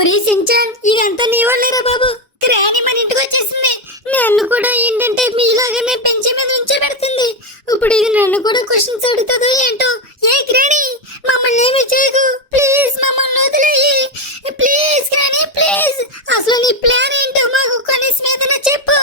ఒరే సించాన్, ఇదంతా నీ వల్లేరా బాబు. గ్రాని మన ఇంటికి వచ్చేసింది. నన్ను కూడా ఏంటంటే మీలాగానే పెంచి మీద ఉంచబెడుతుంది. ఇప్పుడు ఇది నన్ను కూడా క్వశ్చన్స్ అడుగుతుందో ఏంటో. ఏ గ్రాని, మమ్మల్ని ఏమి చేయకు ప్లీజ్, మమ్మల్ని వదిలేయి ప్లీజ్. గ్రాని ప్లీజ్, అసలు నీ ప్లాన్ ఏంటో మాకు కనీసం ఏదైనా చెప్పు.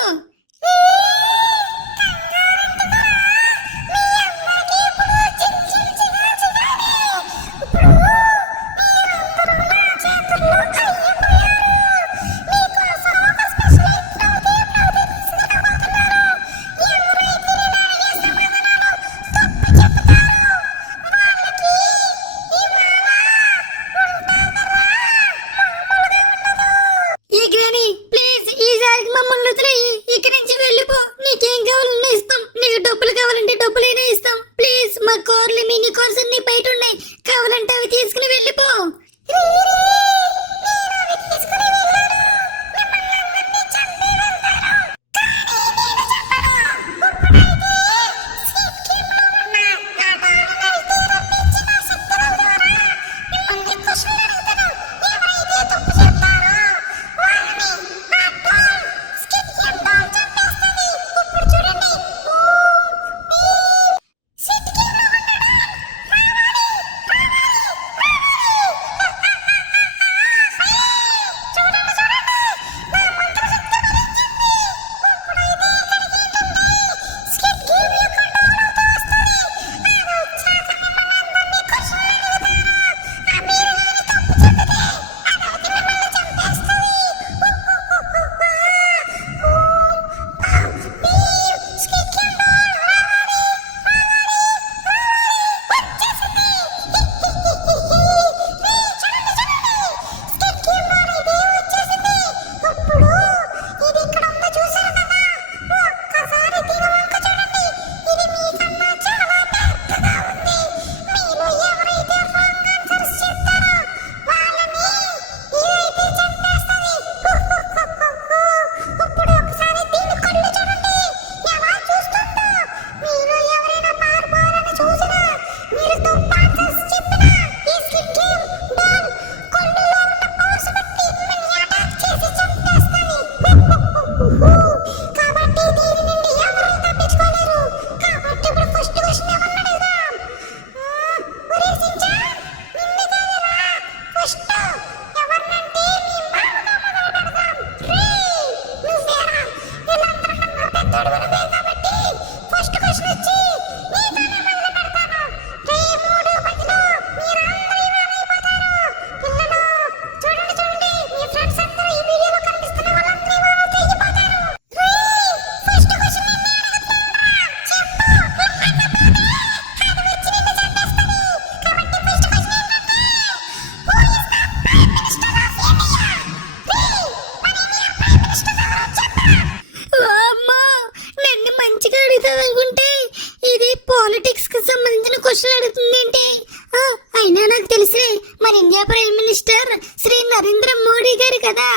అయినా నాకు తెలిసి మన India prime minister Shri Narendra Modi గారు కదా.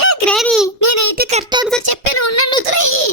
ఏ గ్రాని, నేనైతే కరెక్ట్ ఆన్సర్ చెప్పాను. నన్ను వదిలేయి.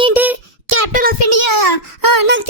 ఏంటి క్యాపిటల్ ఆఫ్ ఇండియా? నాకు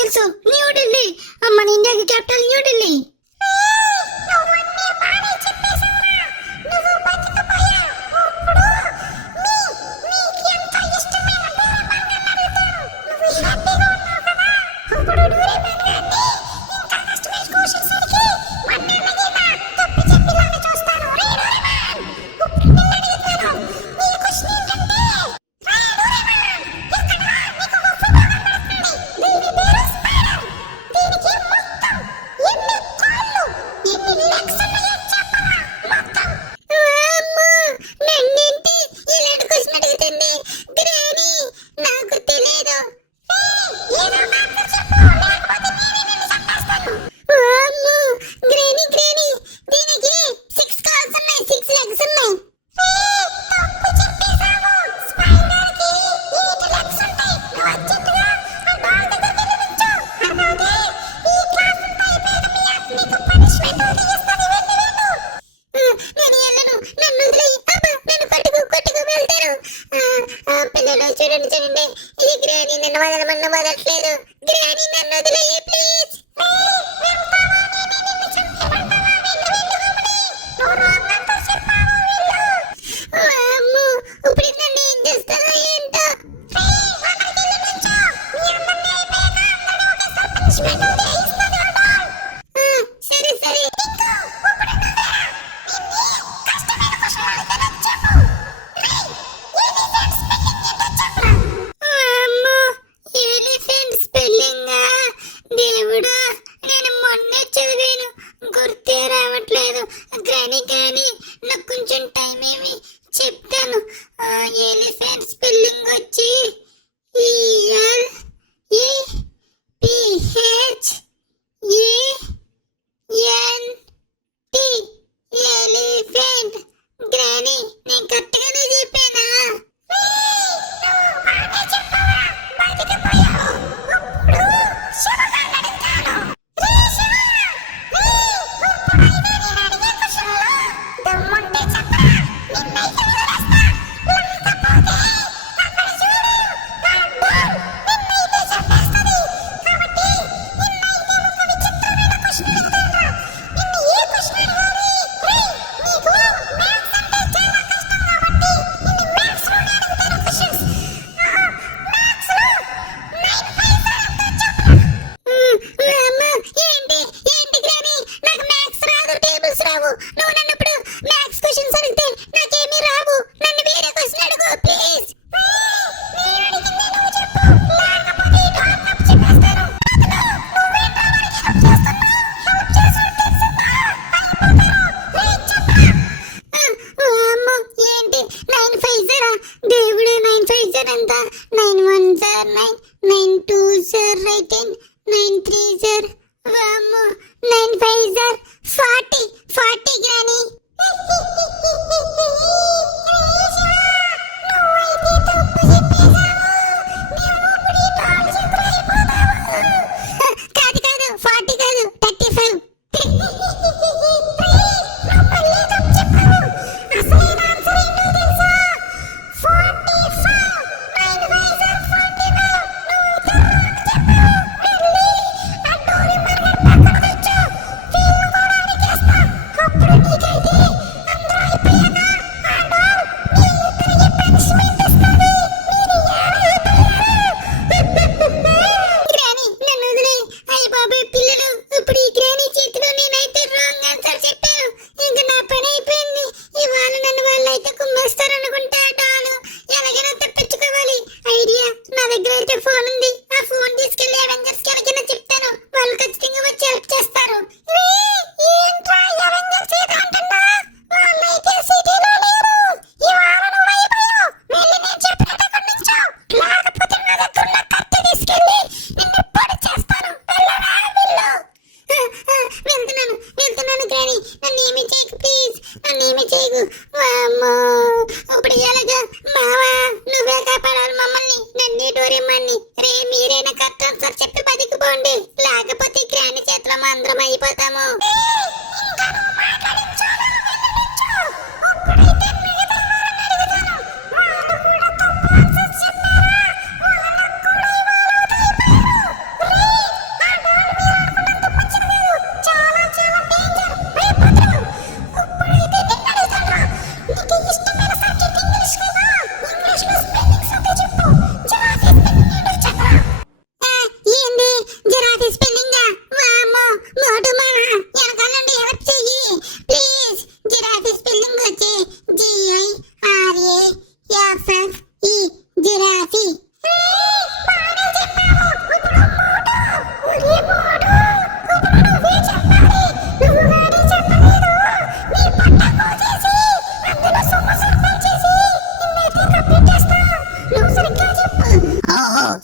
పిల్లలు చూడండి చూడండి, ఇది గ్రాని నన్ను వదలమన్న వదలట్లేదు. గ్రాని నన్ను వదిలేయి ప్లీజ్. ఇప్పుడు నన్ను ఏం చేస్తానో ఏంటో. సరే సరే దేవుడా, నేను మొన్నే చదివాను, గుర్తే రావట్లేదు. కానీ కానీ నాకు కొంచెం టైం ఏమి చెప్తాను. ఎలిఫెంట్ స్పెల్లింగ్ వచ్చి ELPHENT. ఎలిఫెంట్. గ్రానీ, నేను కరెక్ట్గానే చెప్పానా? దేవుడే 9 5 ఎంత 9 1 9 9 2 18 9 3 వామ్మో 9 5 40 40 గ్రానీ. కాదు కాదు 40 కాదు 35. మీరైనా కరెక్ట్ సార్ చెప్పి బతికిపోండి, లేకపోతే గ్రాని చేతిలో మందరం అయిపోతాము.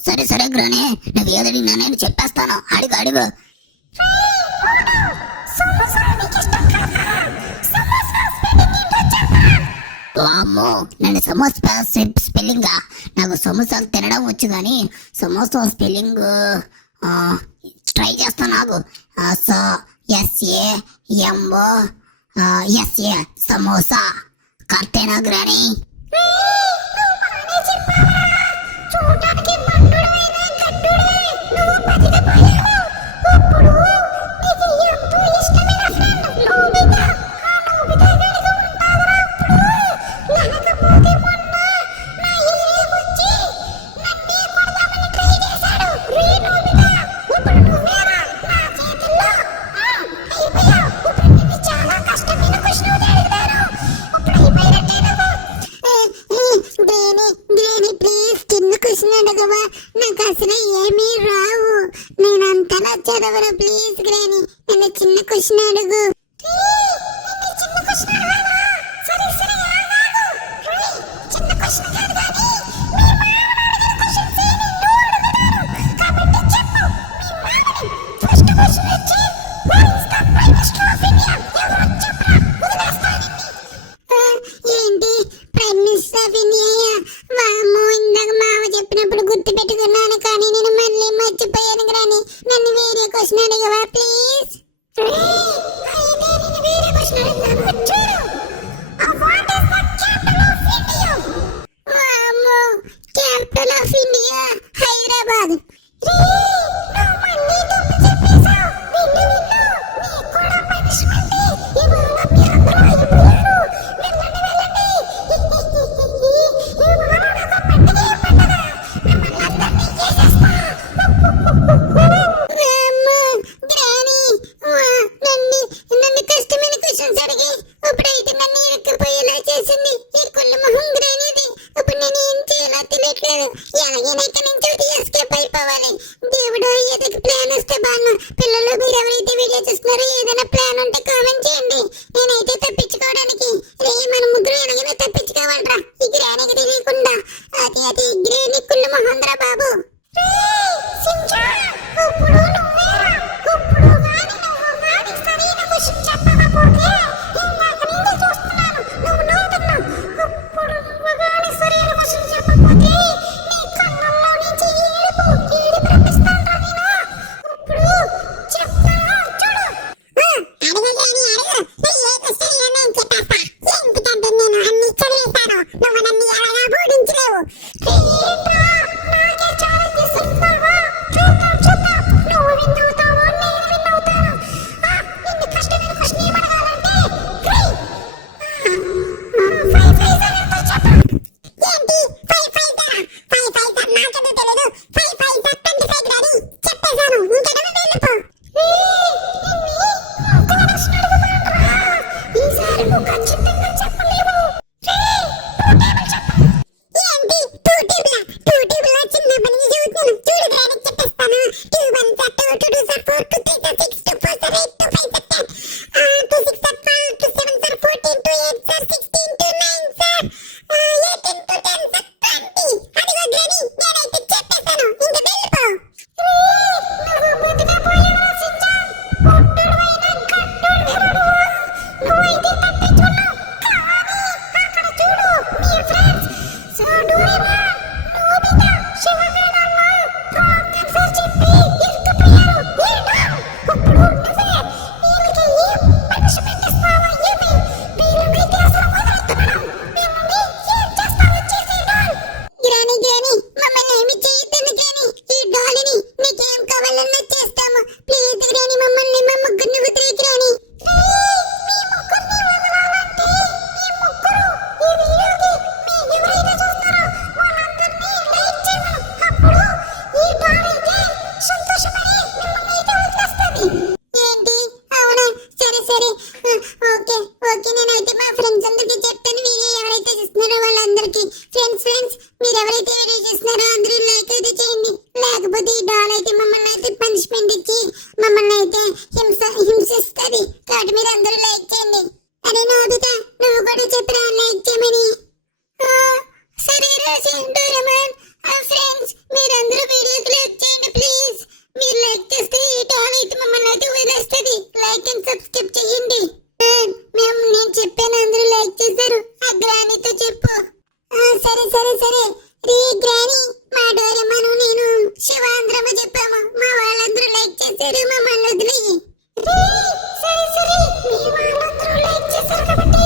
సరే సరే గ్రాని, నువ్వు ఏదడి నేను చెప్పేస్తాను, అడుగు అడుగు. వామ్మో, నేను సమోసా స్పెల్లింగ్, నాకు సమోసాలు తినడం వచ్చు కానీ సమోసా స్పెల్లింగ్ ట్రై చేస్తాను. నాకు SAMO SA సమోసా కరెక్టేనా గ్రాని? చదవగవా? నాకు అసలు ఏమీ రావు. నేను అంతలా చదవను. ప్లీజ్ గ్రాని, నన్ను చిన్న క్వశ్చన్ అడుగు. ఏంటి ప్రైమ్ మినిస్టర్ ఆఫ్ ఇండియా? వామ్మో, ఇందాక మావ చెప్పినప్పుడు గుర్తు పెట్టుకున్నాను, కానీ నేను మళ్ళీ మర్చిపోయాను. గ్రాని, నన్ను వేరే క్వశ్చన్ అడగవా please? Capital of India Hyderabad. పిల్లలు మీరు ఎవరైతే వీడియో చూస్తున్నారో ఏదైనా ప్లాన్ ఉంటే కామెంట్ చేయండి. నేనైతే తప్పించుకోవడానికి మన ముగ్గురు ఎలాగైనా తప్పించుకోవాలరా ఈ గ్రానికి తెలియకుండా. అది గ్రాని కుళ్ళు మహంద్రా బాబు. హింసిస్తుంది. కాబట్టి మీరు అందరూ లైక్ చేయండి. అరే నోబితా, నువ్వు కూడా చెప్పరా లైక్ చేయమని. సరే రాసి డోరేమాన్. ఫ్రెండ్స్, మీరందరూ వీడియోకి లైక్ చేయండి ప్లీజ్. మీరు లైక్ చేస్తే ఈ డాల్ అయితే మమ్మల్ని అయితే వదిలేస్తుంది. లైక్ అండ్ సబ్స్క్రైబ్ చేయండి. నేను చెప్పాను, అందరూ లైక్ చేశారు. ఆ గ్రానీతో చెప్పు. సరే సరే సరే రీ గ్రానీ, మా డోరేమాను నేను శివాంధ్రమ చెప్పాము. మా వాళ్ళందరూ లైక్ చేశారు, మమ్మల్ని వదిలేయి. సరే సరే, మీ వాళ్ళందరూ లైక్ చేశారు కాబట్టి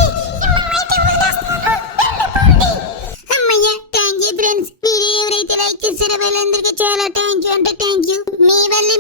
అమ్మయ్య. Thank you friends. మీరు ఎవరైతే లైక్ చేశారో వాళ్ళందరికీ చాలా థ్యాంక్ యూ అంటే థ్యాంక్ యూ. మీ వల్ల